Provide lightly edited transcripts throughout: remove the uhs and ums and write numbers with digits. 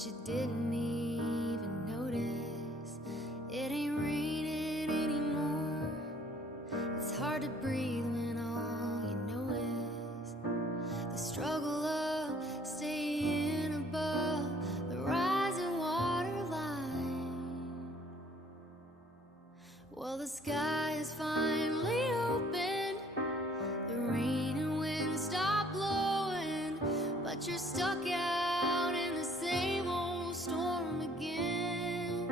but you didn't even notice. It ain't raining anymore. It's hard to breathe when all you know is the struggle of staying above the rising water line. Well, the sky is finally open, the rain and wind stop blowing, but you're stuck out in the same old storm again.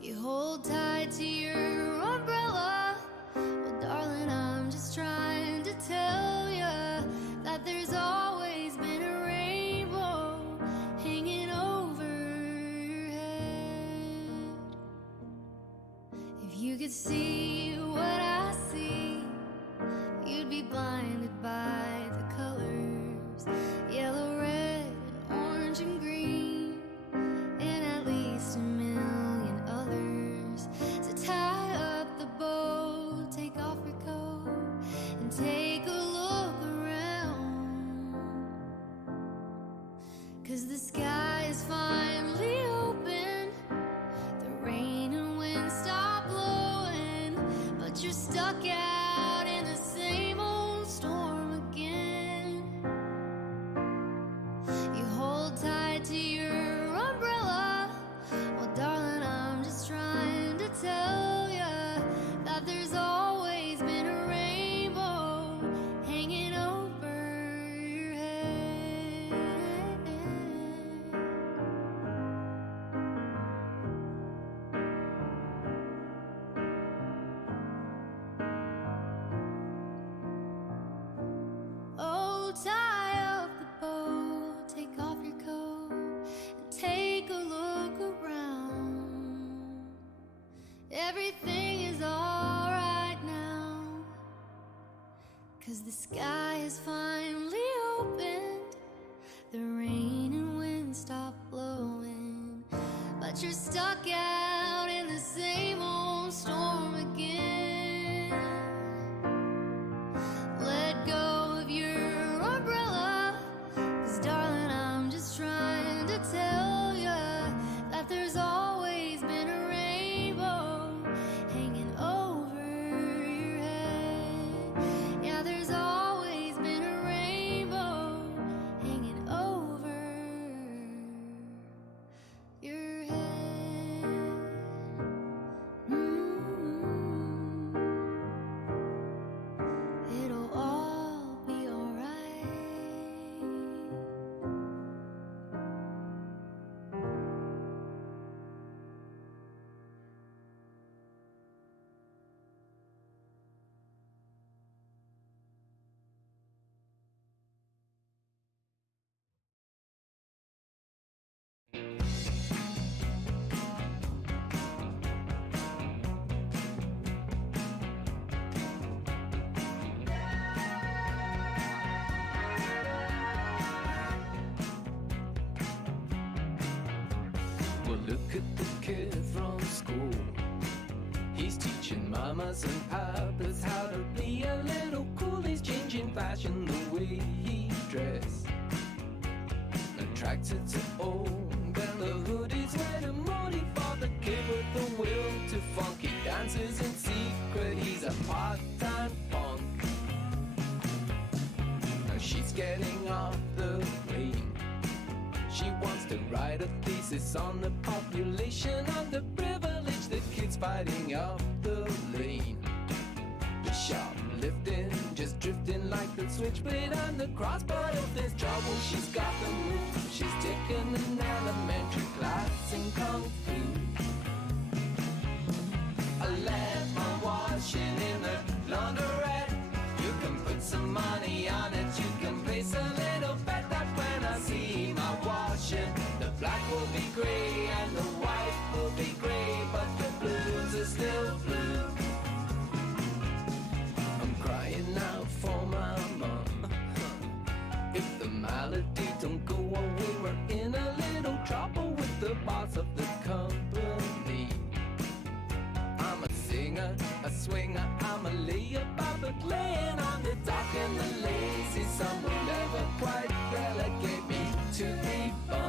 You hold tight to your umbrella. Well, darling, I'm just trying to tell you that there's always been a rainbow hanging over your head. If you could see what I see, you'd be blinded by the colors, yellow, red, and orange and green, and at least a million others. So tie up the bow, take off your coat, and take a look around. 'Cause the sky is finally open, the rain and wind stop blowing, but you're stuck out in the same old storm again. You hold tight to your umbrella. Well, darling, I'm just trying to tell you that there's always been a rainbow hanging over your head. Oh, tie up the bow, take off your coat, and take a look around. Everything is alright now, 'cause the sky is finally opened, the rain and wind stop blowing, but you're stuck out in the same old storm again. Let go of your umbrella, 'cause darling, I'm just trying to tell you that there's always been a rainbow hanging over your head. Yeah, there's always been a rainbow hanging over your head. It'll all be alright. Well, look at the kid from school. He's teaching mamas and papas how to be a little cool. He's changing fashion the way he dress. Attracted to old, and the hoodie's red and moody for the kid with the will to funky dances in secret. He's a part-time punk. Now she's getting off the plane. She wants to write a thesis on the population of the privileged, the kids fighting up the lane. The shoplifting, just drifting like the switchblade on the cross. But if there's trouble, she's got the move. She's taken an elementary class in Kung Fu. I left my washing in the laundrette. You can put some money on it, you can place a little bet that when I see my washing, the black will be gray and the white will be gray, but the blues are still blue. I'm crying out for my mom. If the malady don't go away, we're in a little trouble with the boss of the company. I'm a singer, a swinger, I'm a layabouter, but laying on the dock and the lazy sun will never quite relegate me to the bone.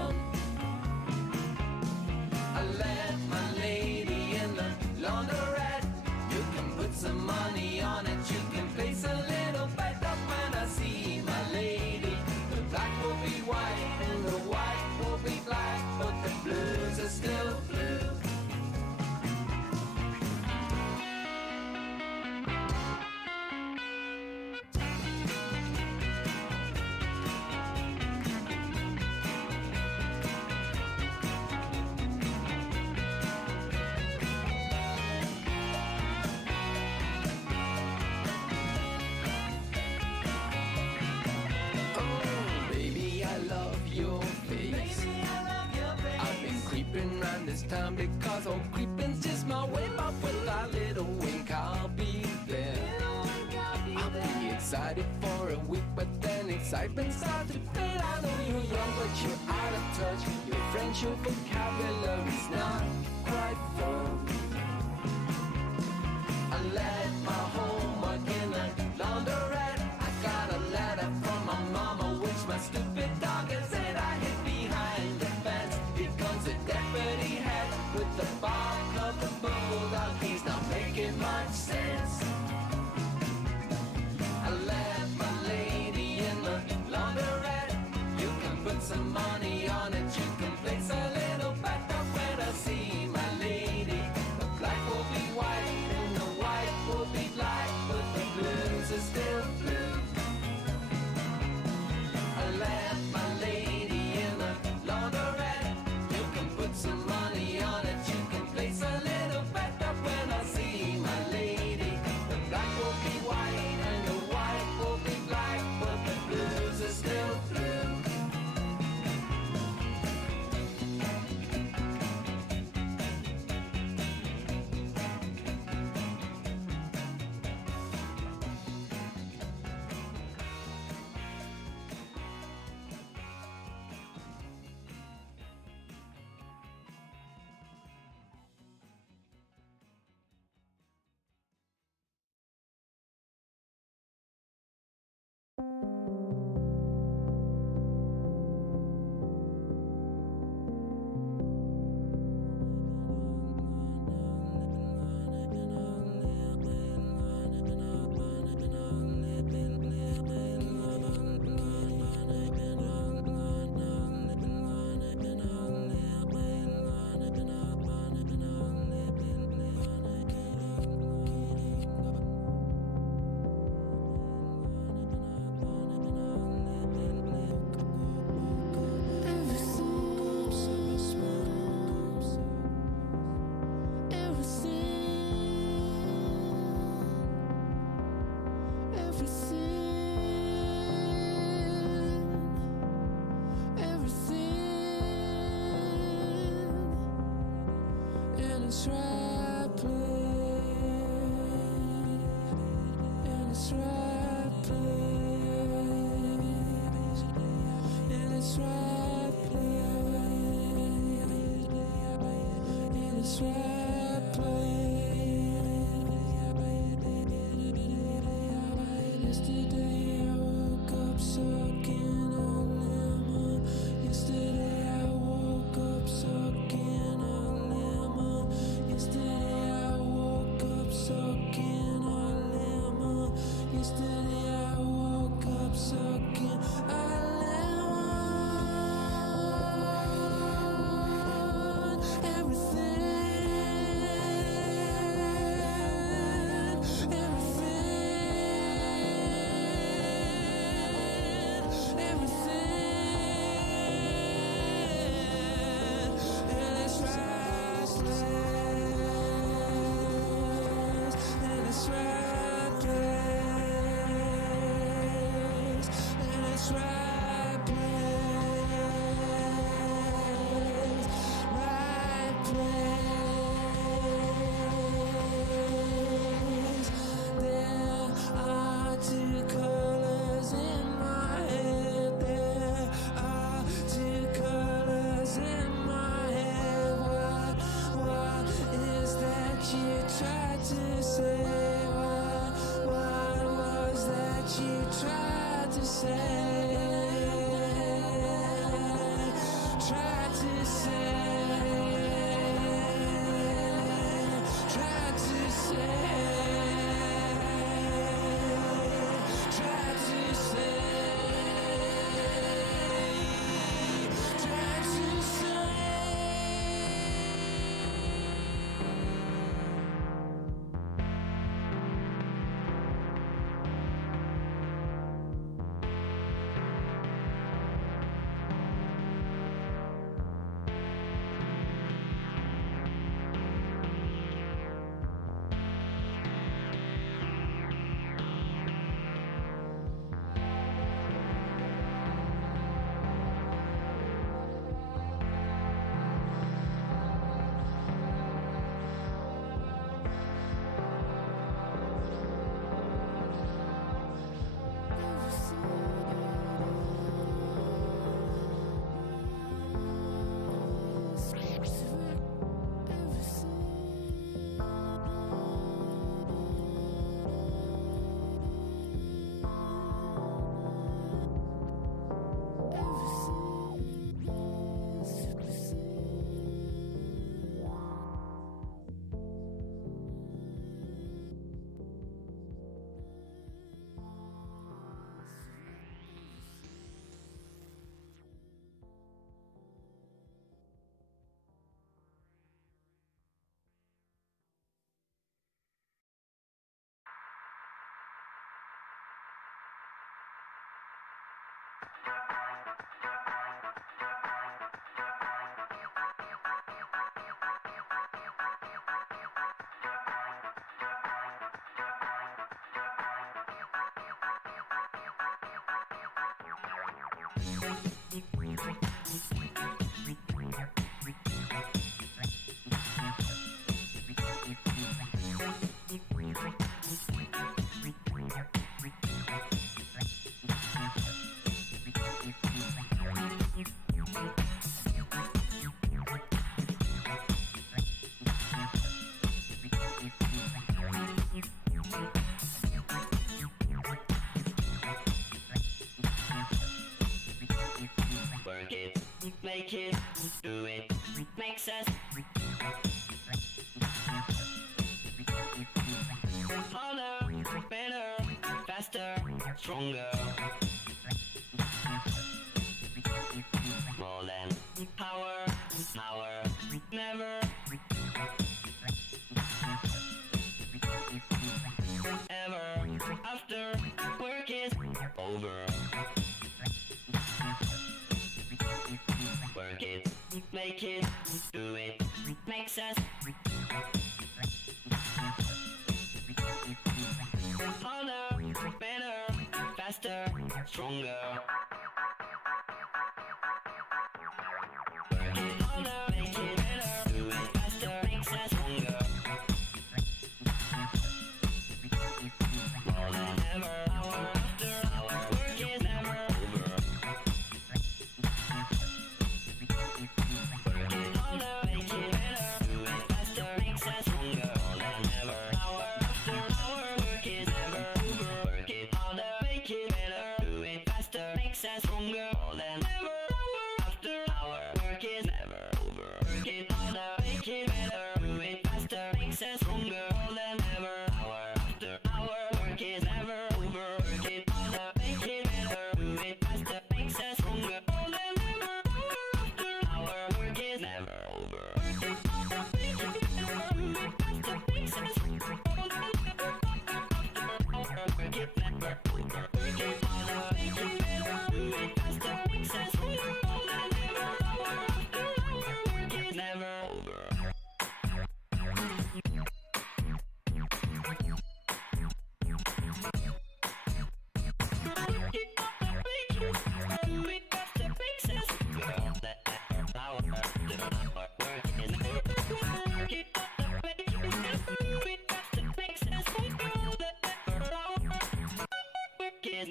time because old creeping's just my way. But with a little wink, I'll be there. I'll be excited for a week, but then excitement starts to fade. I know you're young, but you're out of touch. Your French, your vocabulary's not quite full. I left my homework in a laundrette. I got a letter from my mama, which my stupid dog has said I hid behind the fence. Here comes a deputy head with the bark of the bulldog. He's not making much sense. I left my lady in the laundrette. You can put some money on it. You can place a little bet that when I see my lady, the black will be white and the white will be black, but the blues are still blue. I left my lady in the laundrette. You can put some money on it. You can place a little bet that when I see my lady, the black will be white and the white will be black, but the blues are still blue. Work it, make it, do it, makes us harder, better, faster, stronger. More than power, power, never. Ever after work is over. Work it, make it, do it, makes us harder, better, faster, stronger. Work it harder, make it better, do it faster, makes us stronger. More than ever, hour after hour, work is never over. Work it harder, make it better, do it faster, makes us stronger. More than ever, hour after hour, work is never over. Work it harder, make it better, do it faster, makes us stronger. More than ever, hour after hour, work is never over. Work it harder, make it better, do it faster, makes us stronger. More than ever, hour after hour, work is never over. Work it harder, make it better, do it faster, makes us stronger. More than ever, hour after hour, work is never over. Work it harder, make it better, do it faster, makes us stronger. More than ever, hour after hour, work is never over. Work it harder, make it better, do it faster, makes us stronger. More than ever, hour after hour, work is never over.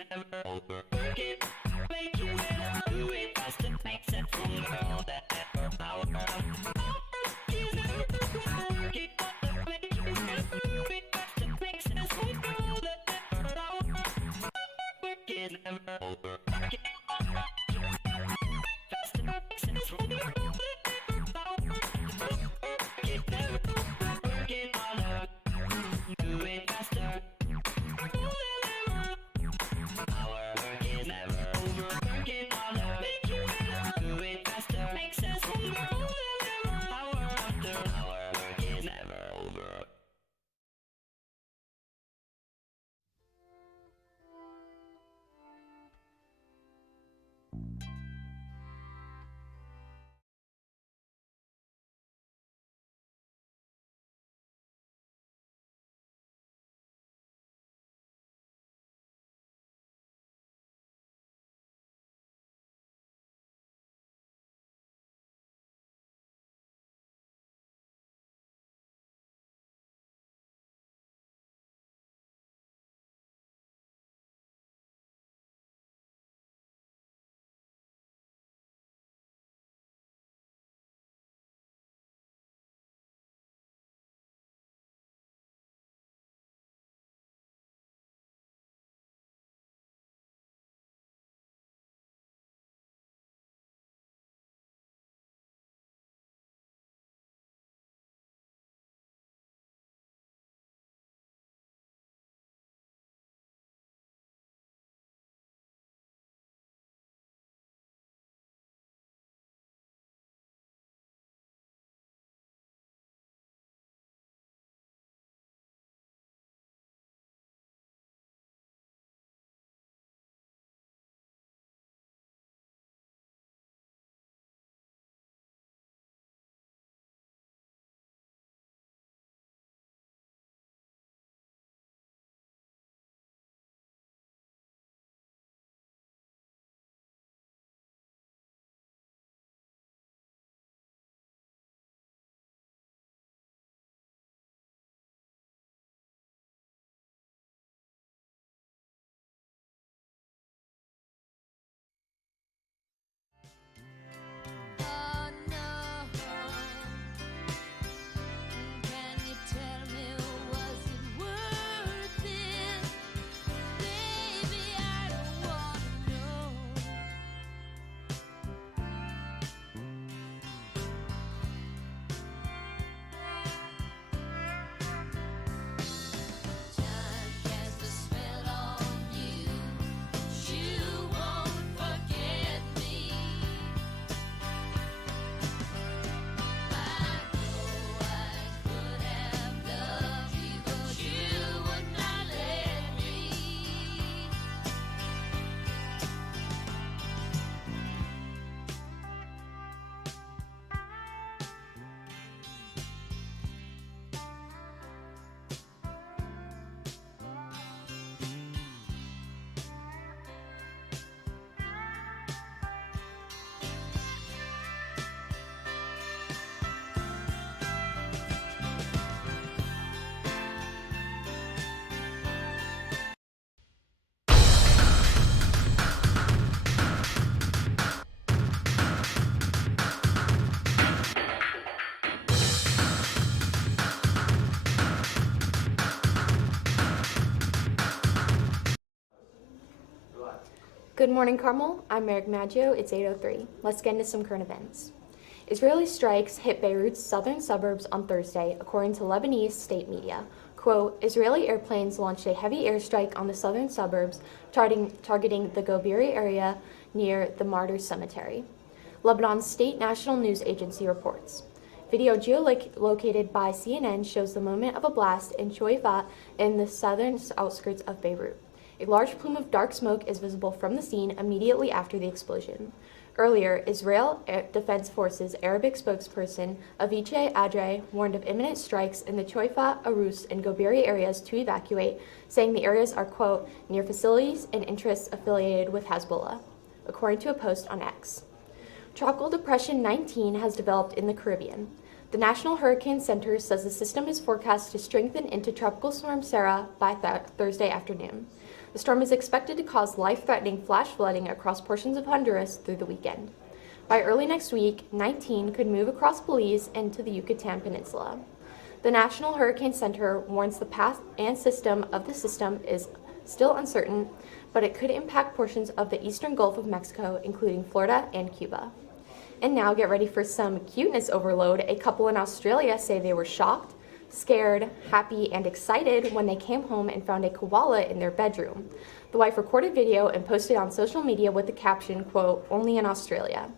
Never over. Work it, make it better, do it faster, makes it stronger. All that effort, power, is never over. Work it, make it better, do it faster, makes it stronger. All that effort, power, work is never over. Work it, faster, makes it stronger. All that effort, power, work it never over. Work it harder, do it faster. Our work is never over. Work it harder, make it better, do it faster, makes us stronger. Hour after hour, work is never over. Good morning, Carmel. I'm Merrick Maggio. It's 8:03. Let's get into some current events. Israeli strikes hit Beirut's southern suburbs on Thursday, according to Lebanese state media. Quote, Israeli airplanes launched a heavy airstrike on the southern suburbs, targeting the Gobiri area near the Martyrs Cemetery. Lebanon's state national news agency reports. Video geolocated by CNN shows the moment of a blast in Choifa in the southern outskirts of Beirut. A large plume of dark smoke is visible from the scene immediately after the explosion. Earlier, Israel Defense Forces Arabic spokesperson Avichai Adre warned of imminent strikes in the Choifa, Arus, and Gobiri areas to evacuate, saying the areas are, quote, near facilities and interests affiliated with Hezbollah, according to a post on X. Tropical Depression 19 has developed in the Caribbean. The National Hurricane Center says the system is forecast to strengthen into Tropical Storm Sarah by Thursday afternoon. The storm is expected to cause life-threatening flash flooding across portions of Honduras through the weekend. By early next week, 19 could move across Belize into the Yucatan Peninsula. The National Hurricane Center warns the path and system of the system is still uncertain, but it could impact portions of the eastern Gulf of Mexico, including Florida and Cuba. And now get ready for some cuteness overload. A couple in Australia say they were shocked, scared, happy, and excited when they came home and found a koala in their bedroom. The wife recorded video and posted on social media with the caption, quote, only in Australia.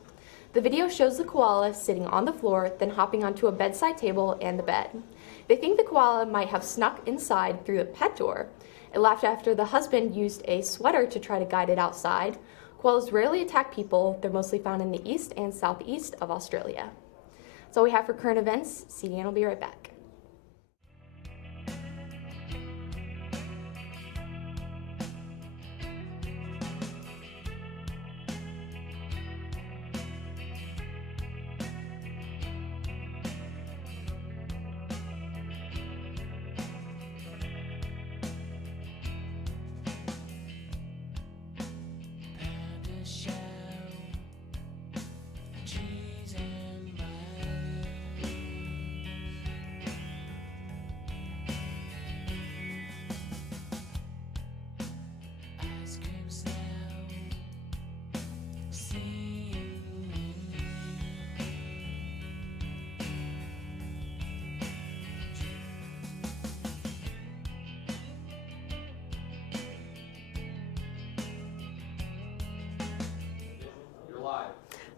The video shows the koala sitting on the floor, then hopping onto a bedside table and the bed. They think the koala might have snuck inside through the pet door. It laughed after the husband used a sweater to try to guide it outside. Koalas rarely attack people. They're mostly found in the east and southeast of Australia. That's all we have for current events. CDN will be right back.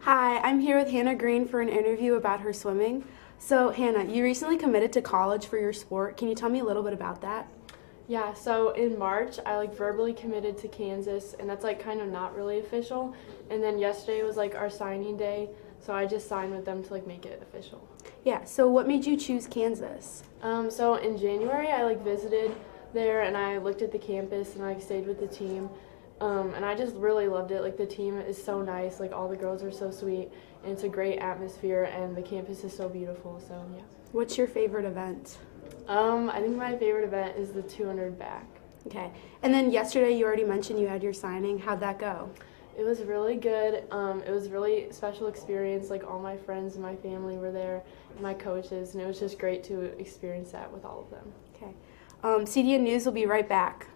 Hi, I'm here with Hannah Green for an interview about her swimming. So Hannah, you recently committed to college for your sport. Can you tell me a little bit about that? Yeah, so in March, I verbally committed to Kansas, and that's kind of not really official. And then yesterday was our signing day, so I just signed with them to make it official. Yeah, so what made you choose Kansas? So in January, I visited there, and I looked at the campus, and I stayed with the team. And I just really loved it. The team is so nice, all the girls are so sweet, and it's a great atmosphere, and the campus is so beautiful, so yeah. What's your favorite event? I think my favorite event is the 200 back. Okay, and then yesterday you already mentioned you had your signing. How'd that go? It was really good. It was a really special experience. All my friends and my family were there, and my coaches, and it was just great to experience that with all of them. Okay, CDN News will be right back.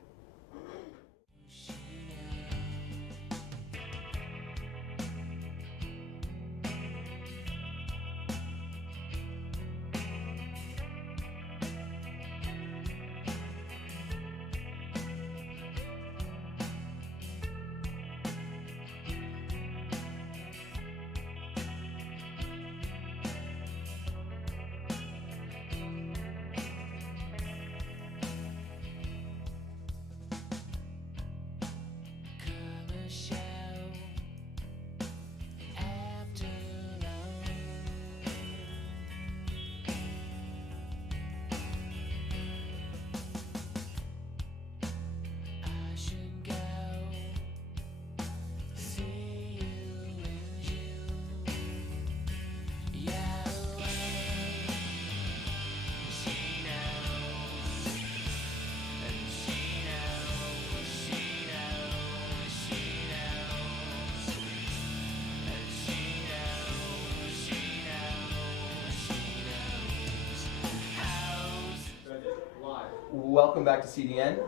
Welcome back to CDN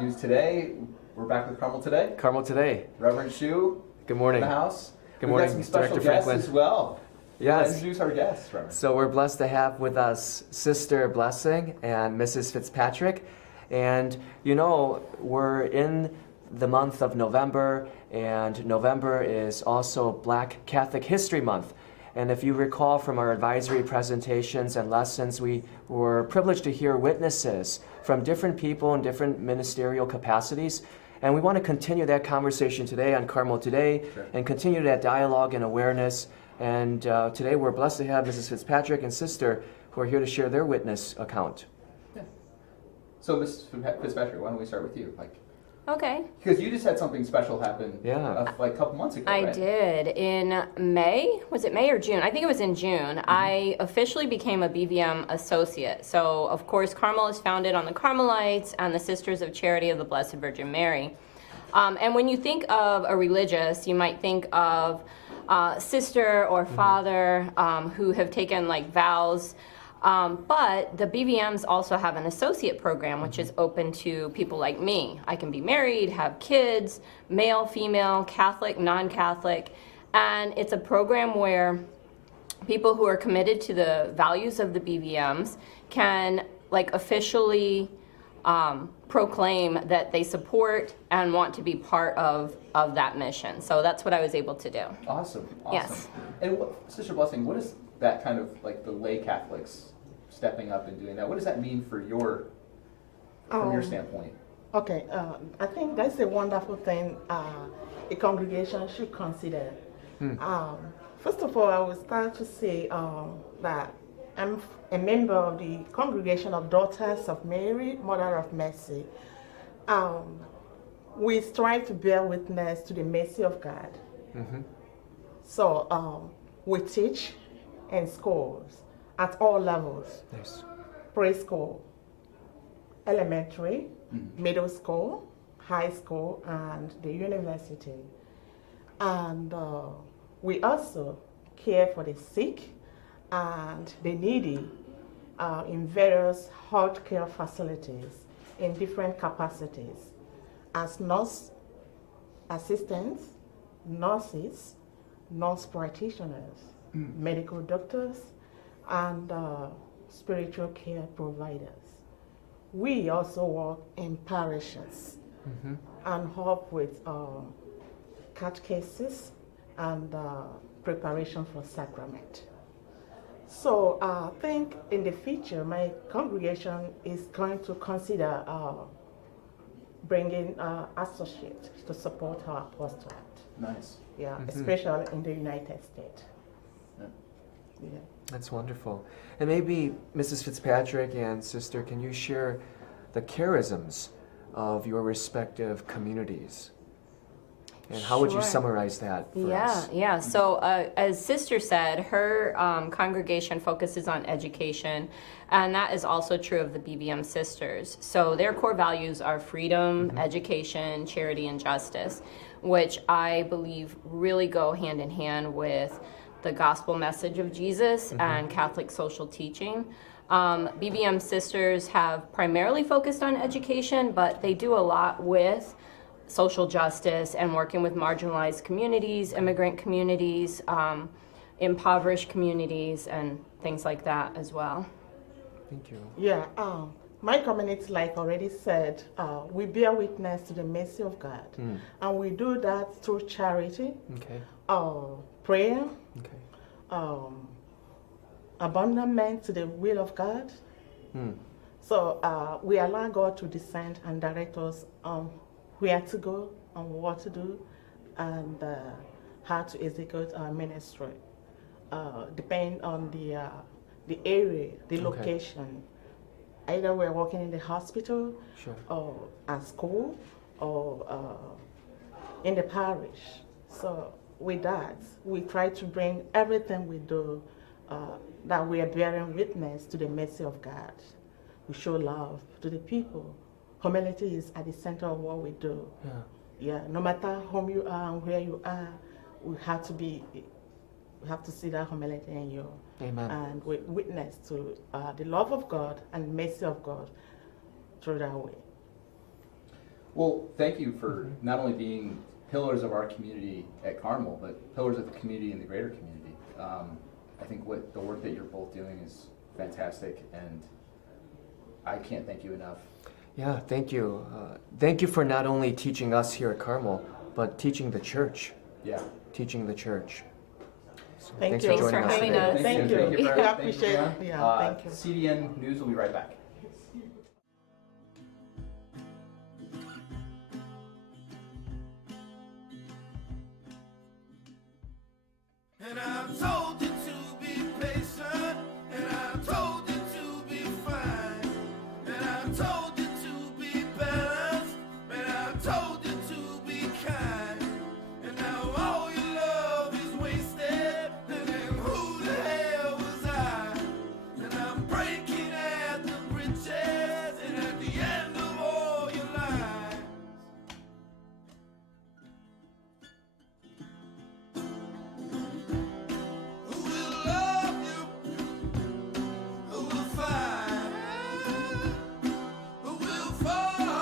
News Today. We're back with Carmel today. Carmel today. Reverend Shu Good in morning. the house. Good We've morning, got some special Director guests Franklin. as well. Yes. Introduce our guests, Reverend. So we're blessed to have with us Sister Blessing and Mrs. Fitzpatrick. And you know, we're in the month of November, and November is also Black Catholic History Month. And if you recall from our advisory presentations and lessons, we were privileged to hear witnesses from different people in different ministerial capacities. And we want to continue that conversation today on Carmel Today, Sure. and continue that dialogue and awareness. And today we're blessed to have Mrs. Fitzpatrick and Sister who are here to share their witness account. So, Ms. Fitzpatrick, why don't we start with you? Okay. Because you just had something special happen like a couple months ago, I right? did. In May, was it May or June? I think it was in June. I officially became a BVM associate. So, of course, Carmel is founded on the Carmelites and the Sisters of Charity of the Blessed Virgin Mary. And when you think of a religious, you might think of sister or father who have taken like vows. But the BVMs also have an associate program, which is open to people like me. I can be married, have kids, male, female, Catholic, non-Catholic. And it's a program where people who are committed to the values of the BVMs can like officially proclaim that they support and want to be part of that mission. So that's what I was able to do. Awesome. Yes. And Sister Blessing, what is that kind of like the lay Catholics stepping up and doing that? What does that mean from your standpoint? Okay, I think that's a wonderful thing a congregation should consider. First of all, I will start to say that I'm a member of the Congregation of Daughters of Mary, Mother of Mercy. We strive to bear witness to the mercy of God. So we teach in schools at all levels. Nice. Preschool, elementary, middle school, high school, and the university. And we also care for the sick and the needy in various healthcare facilities in different capacities as nurse assistants, nurses, nurse practitioners, medical doctors, and spiritual care providers. We also work in parishes and help with catechesis and preparation for sacrament. So I think in the future, my congregation is going to consider bringing associates to support our apostolate. Nice. Yeah, especially in the United States. Yeah. That's wonderful. And maybe Mrs. Fitzpatrick and Sister, can you share the charisms of your respective communities? And how would you Sure. summarize that for us? Yeah. So as Sister said, her congregation focuses on education, and that is also true of the BVM Sisters. So their core values are freedom, education, charity, and justice, which I believe really go hand in hand with the gospel message of Jesus and Catholic social teaching. BVM Sisters have primarily focused on education, but they do a lot with social justice and working with marginalized communities, immigrant communities, impoverished communities, and things like that as well. Thank you. Yeah, my community, like already said, we bear witness to the mercy of God. And we do that through charity, Okay. prayer, Okay. abandonment to the will of God. So we allow God to descend and direct us on where to go, and what to do, and how to execute our ministry, depending on the area, the Okay. location. Either we're working in the hospital, Sure. or at school, or in the parish. So with that, we try to bring everything we do that we are bearing witness to the mercy of God. We show love to the people. Humility is at the center of what we do. Yeah. Yeah, no matter whom you are and where you are, we have to see that humility in you. Amen. And we witness to the love of God and mercy of God through that way. Well, thank you for not only being pillars of our community at Carmel, but pillars of the community and the greater community. I think what the work that you're both doing is fantastic, and I can't thank you enough. Yeah, thank you. Thank you for not only teaching us here at Carmel, but teaching the church. Yeah. Teaching the church. So Thank you. for Thanks joining for us having today. us. Thank you. Thank you, We Brianna. appreciate it. Yeah, thank you. CDN News will be right back. And I'm told you to be patient, and I'm told you to be fine, and I'm told you to be balanced, and I'm told you to be kind. And now all your love is wasted, and then who the hell was I? And I'm breaking at the bridges, and at the end of all your lies. Who will love you? Who will find? Who will fall behind?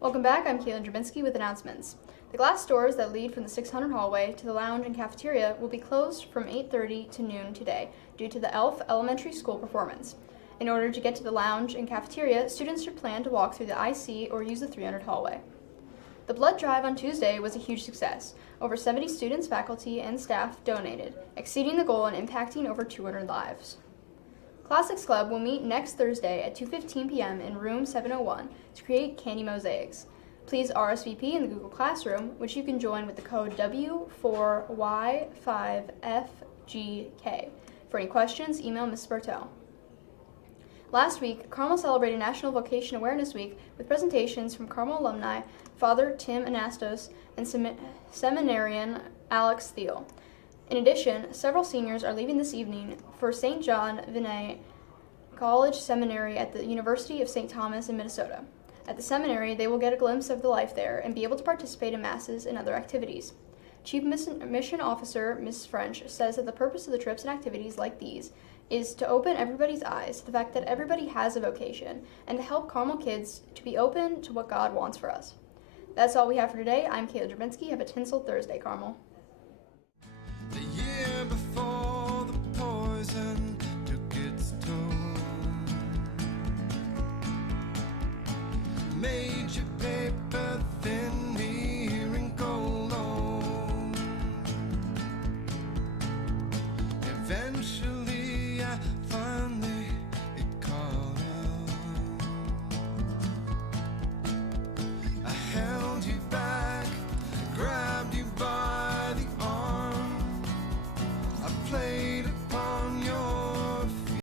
Welcome back, I'm Kaylin Drabinski with announcements. The glass doors that lead from the 600 hallway to the lounge and cafeteria will be closed from 8:30 to noon today due to the ELF Elementary School performance. In order to get to the lounge and cafeteria, students should plan to walk through the IC or use the 300 hallway. The blood drive on Tuesday was a huge success. Over 70 students, faculty, and staff donated, exceeding the goal and impacting over 200 lives. Classics Club will meet next Thursday at 2:15 p.m. in room 701 to create candy mosaics. Please RSVP in the Google Classroom, which you can join with the code W4Y5FGK. For any questions, email Ms. Bertel. Last week, Carmel celebrated National Vocation Awareness Week with presentations from Carmel alumni Father Tim Anastos and seminarian Alex Thiel. In addition, several seniors are leaving this evening for St. John Vianney College Seminary at the University of St. Thomas in Minnesota. At the seminary, they will get a glimpse of the life there and be able to participate in masses and other activities. Chief Mission Officer Ms. French says that the purpose of the trips and activities like these is to open everybody's eyes to the fact that everybody has a vocation and to help Carmel kids to be open to what God wants for us. That's all we have for today. I'm Kayla Drabinski. Have a Tinsel Thursday, Carmel. The year before the poison took its toll, made your paper thin, near and cold. Eventually